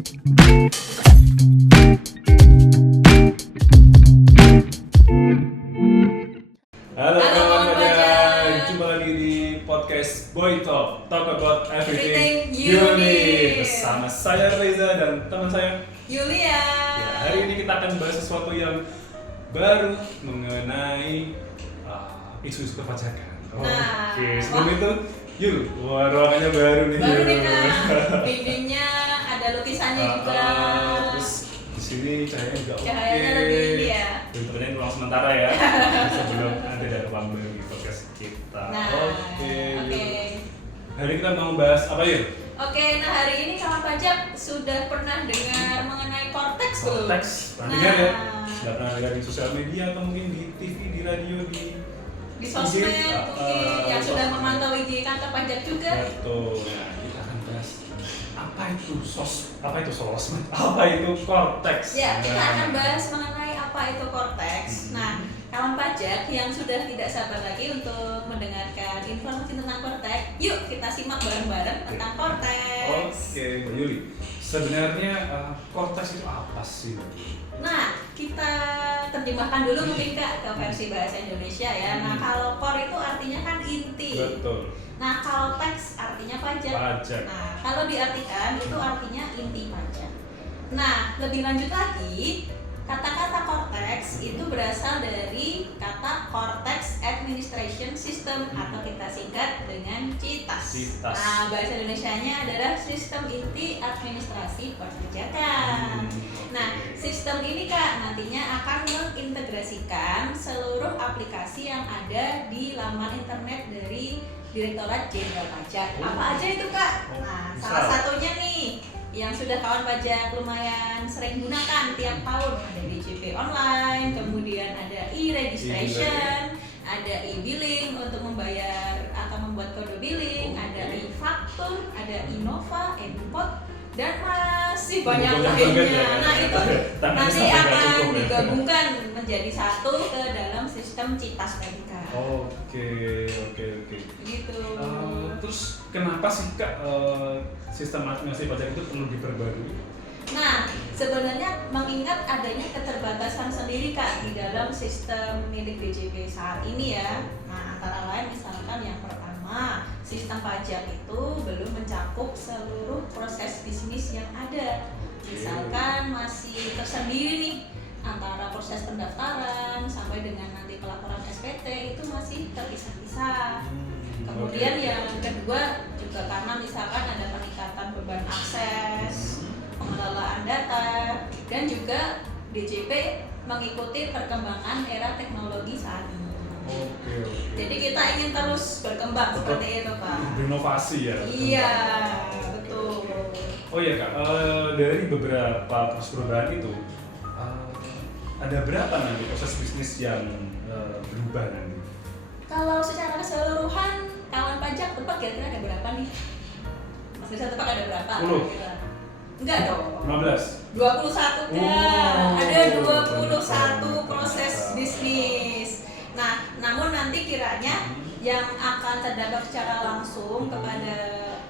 Halo kawan pajak, jumpa lagi di podcast Boy Talk about everything uni. Bersama saya Reza dan teman saya Yulia. Ya, hari ini kita akan bahas sesuatu yang baru mengenai isu-isu perpajakan. Oke, sebelum itu, ruangannya baru nih. Baru nih Kak, dindingnya ada lukisannya juga. Terus di sini cahayanya juga oke. Cahayanya lebih ini ya. Bentuknya ruang sementara ya. Sebelum nanti ada ruang baru di podcast kita. Nah, Oke. oke. Hari kita mau bahas apa ya? Oke, nah hari ini kawan pajak sudah pernah dengar mengenai Cortex belum? Cortex, pernah dengar ya? Sudah pernah dengar di sosial media atau mungkin di TV, di radio, Di sosmed mungkin yang sudah memantau IG kantor pajak juga. Betul. Nah, kita akan bahas apa itu sosmed, apa itu Cortex. Ya, kita akan bahas mengenai apa itu Cortex. Nah, kawan pajak yang sudah tidak sabar lagi untuk mendengarkan informasi tentang Cortex, yuk kita simak bareng-bareng tentang Cortex. Oke, Mbak Yuli. Sebenarnya Cortex itu apa sih? Nah, kita terjemahkan dulu mungkin Kak ke versi bahasa Indonesia ya. Nah, kalau core itu artinya kan inti. Betul. Nah, kalau teks artinya pajak. Nah, kalau diartikan itu artinya inti pajak. Nah, lebih lanjut lagi, kata-kata Cortex itu berasal dari kata Cortex Administration System atau kita singkat dengan CITAS. Nah, bahasa Indonesianya adalah Sistem Inti Administrasi Perpajakan. Nah, sistem ini Kak nantinya akan mengintegrasikan seluruh aplikasi yang ada di laman internet dari Direktorat Jenderal Pajak. Apa aja itu Kak? Nah, salah satunya nih yang sudah kawan pajak lumayan sering gunakan tiap tahun, ada DJP online, kemudian ada e-registration, ada e-billing untuk membayar atau membuat kode billing, ada e-faktur, ada Innova, Import, dan masih banyak lainnya. Nah, itu nanti akan digabungkan menjadi satu ke dalam sistem CITAS mereka. Oke. Gitu. Terus kenapa sih Kak sistem administrasi pajak itu perlu diperbarui? Nah, sebenarnya mengingat adanya keterbatasan sendiri Kak di dalam sistem milik DJP saat ini ya. Nah, antara lain misalkan yang pertama, sistem pajak itu belum mencakup seluruh proses bisnis yang ada. Misalkan masih tersendiri nih antara proses pendaftaran sampai dengan nanti pelaporan SPT itu masih terpisah-pisah. Kemudian yang kedua juga karena misalkan ada peningkatan beban akses, pengelolaan data, dan juga DJP mengikuti perkembangan era teknologi saat ini. Oke. Jadi kita ingin terus berkembang seperti itu Pak. Berinovasi ya. Iya, betul. Oh iya Kak, dari beberapa perusahaan itu ada berapa nanti proses bisnis yang berubah nanti? Kalau secara keseluruhan kawan pajak tebak kira-kira ada berapa nih? Mas bisa tebak ada berapa? 10? Enggak dong. 15? 21 Kak. Ada 21 proses bisnis. Nah, namun nanti kiranya yang akan terdampak secara langsung kepada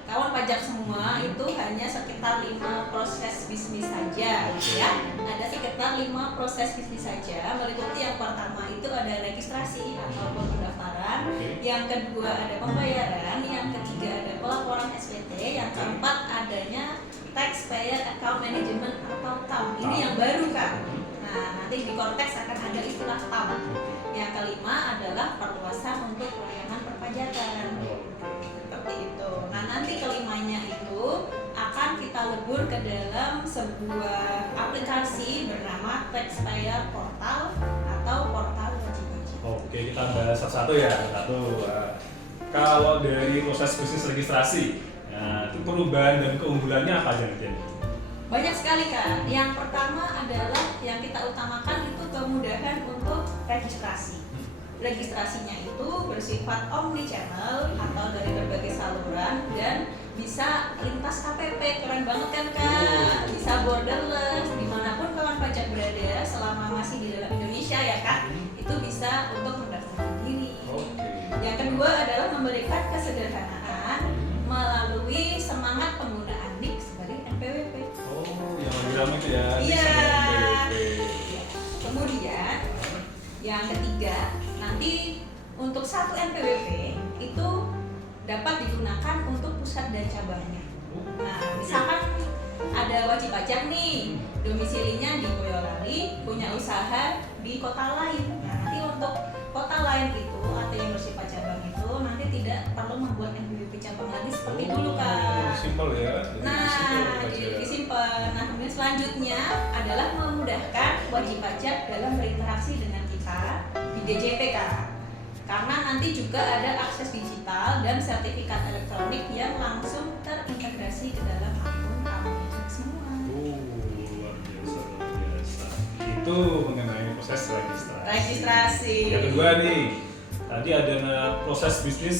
kawan pajak semua itu hanya sekitar 5 proses bisnis saja ya. Ada sekitar 5 proses bisnis saja, meliputi yang pertama itu ada registrasi atau pendaftaran, yang kedua ada pembayaran, yang ketiga ada pelaporan SPT, yang keempat adanya Taxpayer Account Management atau TAM. Ini yang baru Kak. Nah, nanti di Cortex akan ada istilah TAM. Yang kelima adalah perluasan untuk pelayanan perpajakan. Seperti itu. Nah, nanti kelimanya itu akan kita lebur ke dalam sebuah aplikasi bernama Taxpayer Portal atau Portal Wajib Pajak. Oke, kita bahas satu-satu ya. Kalau dari proses bisnis registrasi, itu perubahan dan keunggulannya apa aja nanti? Banyak sekali Kak. Yang pertama adalah yang kita utamakan itu kemudahan untuk registrasi. Registrasinya itu bersifat omni channel atau dari berbagai saluran dan bisa lintas KPP. Keren banget kan Kak? Bisa borderless, dimanapun kawan pajak berada selama masih di dalam Indonesia ya Kak, itu bisa untuk mendaftarkan diri. Yang kedua adalah memberikan kesederhanaan melalui semangat penggunaan NIK sebagai NPWP. drama itu ya. Iya. NPWP. Kemudian yang ketiga, nanti untuk satu NPWP itu dapat digunakan untuk pusat dan cabangnya. Nah, misalkan ada wajib pajak nih, domisilinya di Boyolali, punya usaha di kota lain. Nah, nanti untuk kota lain itu atau yang bersifat cabang itu nanti tidak perlu membuat NPWP cabang lagi seperti dulu, Kak. Simpel ya. Nah, jadi simpel. Nah, kemudian selanjutnya adalah memudahkan wajib pajak dalam berinteraksi dengan kita di DJP, Kak. Karena nanti juga ada akses digital dan sertifikat elektronik yang langsung terintegrasi ke dalam akun kami semua. Luar biasa, luar biasa. Itu mengenai proses registrasi. Registrasi. Yang kedua nih, tadi ada proses bisnis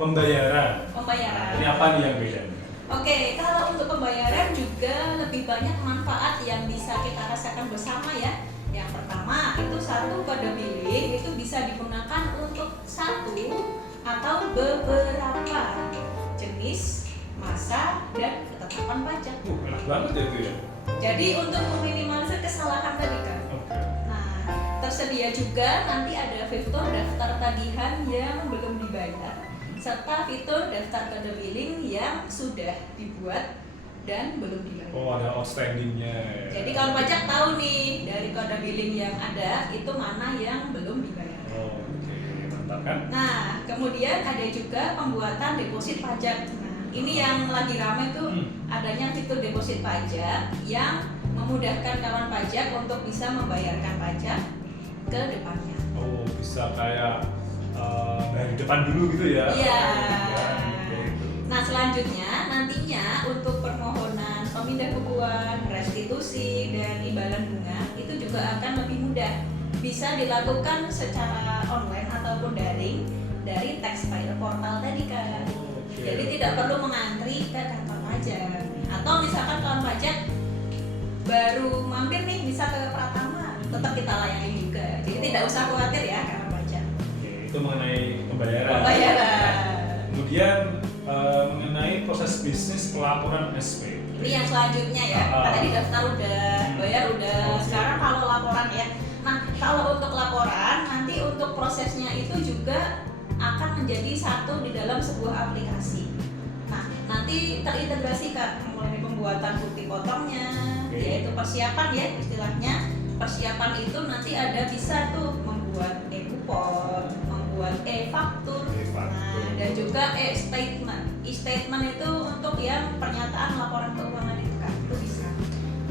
pembayaran. Pembayaran. Nah, ini apa nih yang bedanya? Oke, kalau untuk pembayaran juga lebih banyak manfaat yang bisa kita rasakan bersama ya. Yang pertama itu satu kode billing itu bisa digunakan untuk satu atau beberapa jenis, masa, dan ketetapan pajak. Enak banget ya itu ya. Jadi untuk meminimalisir kesalahan tadi kan. Oke. Nah, tersedia juga nanti ada fitur daftar tagihan yang belum dibayar serta fitur daftar kode billing yang sudah dibuat dan belum dibayar. Oh, ada outstandingnya. Ya. Jadi kalau pajak tahu nih dari kode billing yang ada itu mana yang belum dibayar. Oh, oke, mantap kan? Nah, kemudian ada juga pembuatan deposit pajak. Nah, ini yang lagi ramai tuh adanya fitur deposit pajak yang memudahkan kawan pajak untuk bisa membayarkan pajak ke depannya. Oh, bisa kayak dari depan dulu gitu ya? Iya. Gitu. Nah, selanjutnya nantinya untuk permohonan pemindahan restitusi dan imbalan bunga itu juga akan lebih mudah. Bisa dilakukan secara online ataupun daring dari tax file portal tadi kan. Okay. Jadi tidak perlu mengantri ke kantor pajak. Atau misalkan kawan pajak baru mampir nih bisa ke Pratama, tetap kita layani juga. Jadi tidak usah khawatir ya kawan pajak. Oke, itu mengenai pembayaran. Pembayaran. Kemudian mengenai proses bisnis pelaporan SP. Ini yang selanjutnya ya. Tadi daftar udah, bayar udah. Sekarang kalau laporan ya. Nah, kalau untuk laporan nanti untuk prosesnya itu juga akan menjadi satu di dalam sebuah aplikasi. Nah, nanti terintegrasi Kak, mulai dari pembuatan bukti potongnya, yaitu persiapan ya istilahnya. Persiapan itu nanti ada bisa tuh membuat e-kupon, membuat e-faktur, nah, dan juga e-statement. E-statement itu untuk yang pernyataan laporan keuangan itu Kak, itu bisa.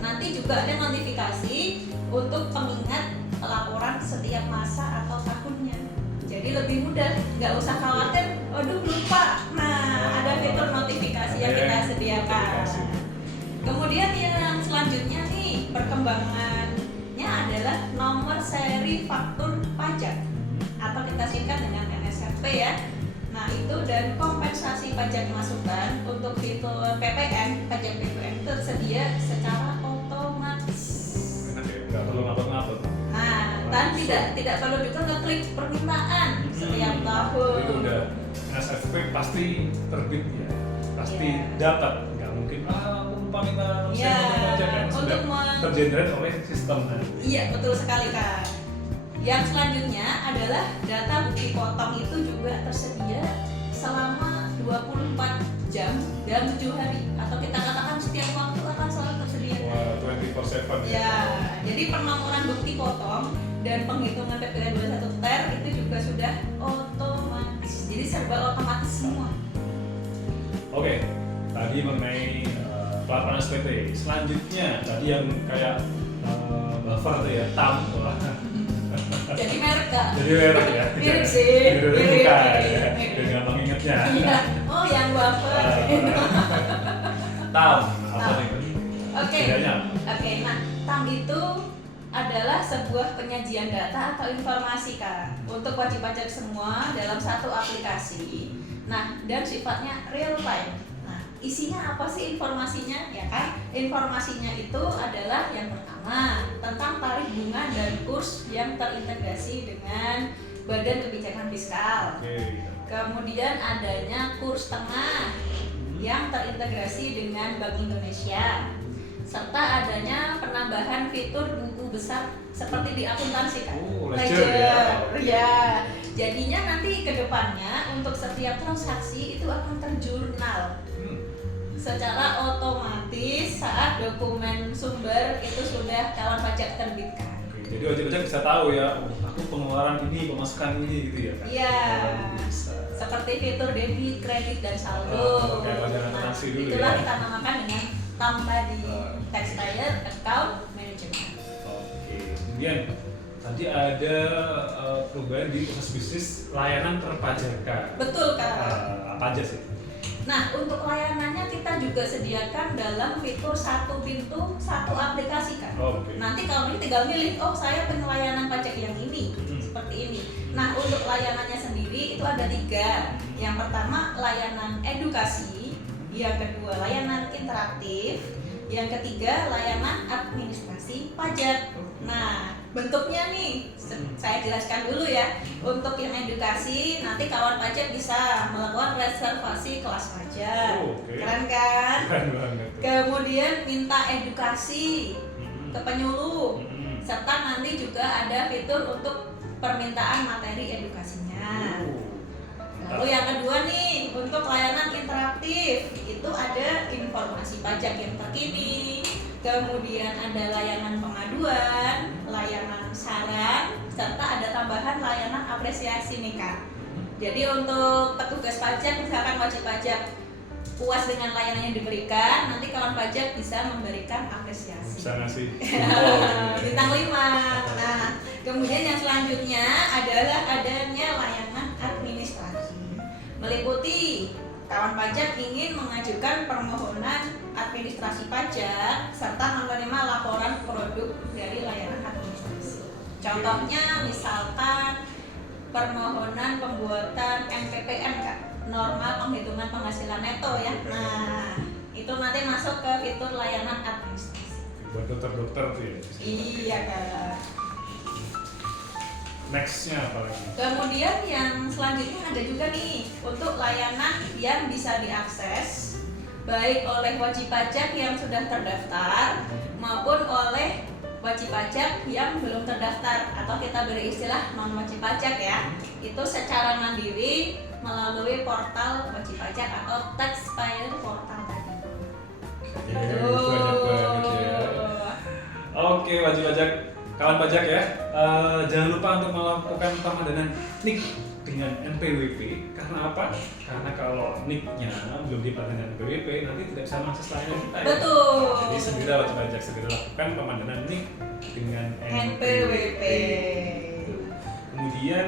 Nanti juga ada notifikasi untuk pengingat laporan setiap masa atau tahunnya. Jadi lebih mudah, nggak usah khawatir, aduh lupa. Nah, ada fitur notifikasi yang kita sediakan. Kemudian yang selanjutnya nih, perkembangannya adalah nomor seri faktur pajak atau kita singkat dengan NSFP ya. Nah, itu dan kompensasi pajak masukan untuk fitur PPN, pajak PPN tersedia secara otomatis. Enak ya, nggak perlu ngapet-ngapet. Nah, dan tidak perlu juga ngeklik permintaan setiap tahun. Itu udah NSFP pasti terbit ya, pasti dapat. Nggak mungkin aku lupa minta statement aja kan, sudah tergenerate oleh sistem nanti. Iya, betul sekali Kak. Yang selanjutnya adalah data bukti potong itu juga tersedia selama 24 jam dan 7 hari atau kita katakan setiap waktu akan selalu tersedia. Wah, 24/7 ya. Jadi pernomoran bukti potong dan penghitungan PPN 21 TER itu juga sudah otomatis. Jadi serba otomatis semua. Oke, tadi mengenai pelaporan SPT. Selanjutnya tadi yang kayak buffer tuh ya, TAM. Jadi merek Kak? Jadi merek ya? Mirip sih. Mirip ya, jadi gampang ingetnya. Iya, oh yang buffer. TAM, apa nih? Oke. Bedanya? Oke, nah TAM itu adalah sebuah penyajian data atau informasi Kak untuk wajib pajak semua dalam satu aplikasi. Nah, dan sifatnya real time. Nah, isinya apa sih informasinya? Ya kan? Informasinya itu adalah yang pertama tentang tarif bunga dan kurs yang terintegrasi dengan Badan Kebijakan Fiskal. Kemudian adanya kurs tengah yang terintegrasi dengan Bank Indonesia, serta adanya penambahan fitur buku besar seperti di akuntansi kan. Ledger ya. Ya. Jadinya nanti ke depannya untuk setiap transaksi itu akan terjurnal secara otomatis saat dokumen sumber itu sudah kawan pajak terbitkan. Jadi wajib pajak bisa tahu ya, aku pengeluaran ini, pemasukan ini gitu ya kan? Iya. Seperti fitur debit, kredit, dan saldo. Kayak wajar akuntansi dulu ya. Itulah kita namakan dengan tambah di taxpayer account management. Oke. Kemudian tadi ada perubahan di proses bisnis layanan perpajakan. Betul Kak. Apa aja sih? Nah, untuk layanannya kita juga sediakan dalam fitur satu pintu, satu aplikasi kan. Nanti kalau ini tinggal milih, oh saya pengen layanan pajak yang ini, seperti ini. Nah, untuk layanannya sendiri itu ada 3. Yang pertama layanan edukasi, yang kedua layanan interaktif, yang ketiga layanan administrasi pajak. Nah, bentuknya nih saya jelaskan dulu ya. Untuk yang edukasi nanti kawan pajak bisa melakukan reservasi kelas pajak. Keren kan? Keren banget. Kemudian minta edukasi ke penyuluh, serta nanti juga ada fitur untuk permintaan materi edukasinya. Lalu yang kedua nih, untuk layanan interaktif itu ada informasi pajak yang terkini, kemudian ada layanan pengaduan, layanan saran, serta ada tambahan layanan apresiasi nih Kak. Jadi untuk petugas pajak, misalkan wajib pajak puas dengan layanan yang diberikan, nanti kawan pajak bisa memberikan apresiasi. Bisa ngasih bintang 5. Nah, kemudian yang selanjutnya adalah adanya layanan administrasi. Meliputi kawan pajak ingin mengajukan permohonan administrasi pajak serta menerima laporan produk dari layanan administrasi. Contohnya misalkan permohonan pembuatan NPPN Kak, norma penghitungan penghasilan neto ya. Nah, itu nanti masuk ke fitur layanan administrasi. Buat dokter-dokter tuh ya? Iya Kak. Nextnya apa lagi? Kemudian yang selanjutnya ada juga nih untuk layanan yang bisa diakses baik oleh wajib pajak yang sudah terdaftar maupun oleh wajib pajak yang belum terdaftar, atau kita beri istilah non wajib pajak ya. Itu secara mandiri melalui portal wajib pajak atau taxpayer portal tadi. Banyak banget ya. Oke, wajib pajak, kawan pajak ya, jangan lupa untuk melakukan pemadanan NIK dengan NPWP. Karena apa? Karena kalau NIK-nya belum dipakai dengan NPWP, nanti tidak bisa mengakses layanan kita ya. Betul. Jadi segera wajib pajak, segera lakukan pemadanan NIK dengan NPWP. Kemudian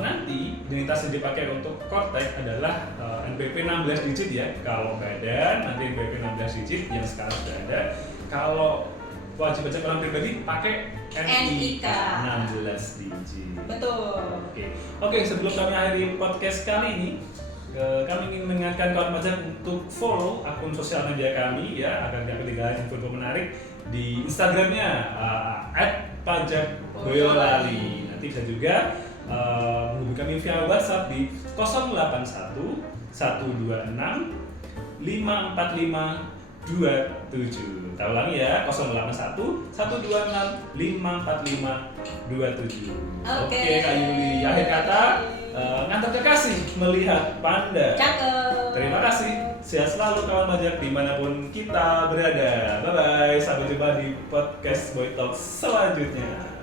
nanti identitas yang dipakai untuk Kortek adalah NPWP 16 digit ya. Kalau badan nanti NPWP 16 digit yang sekarang sudah ada. Kalau wajib pajak orang pribadi pakai NIK 16 digit. Betul. Oke, sebelum kami akhiri podcast kali ini, kami ingin mengingatkan kawan pajak untuk follow akun sosial media kami ya, agar tidak ketinggalan info menarik di Instagramnya @pajakboyolali. Nanti bisa juga menghubungi kami via WhatsApp di 081 126 545 27. Kita ulangi ya, 081 126 545 27. Oke, Kak Yuli, akhir kata ngantar kekasih melihat panda. Cakep. Terima kasih. Sehat selalu kawan pajak dimanapun kita berada. Bye bye. Sampai jumpa di podcast Boy Talk selanjutnya.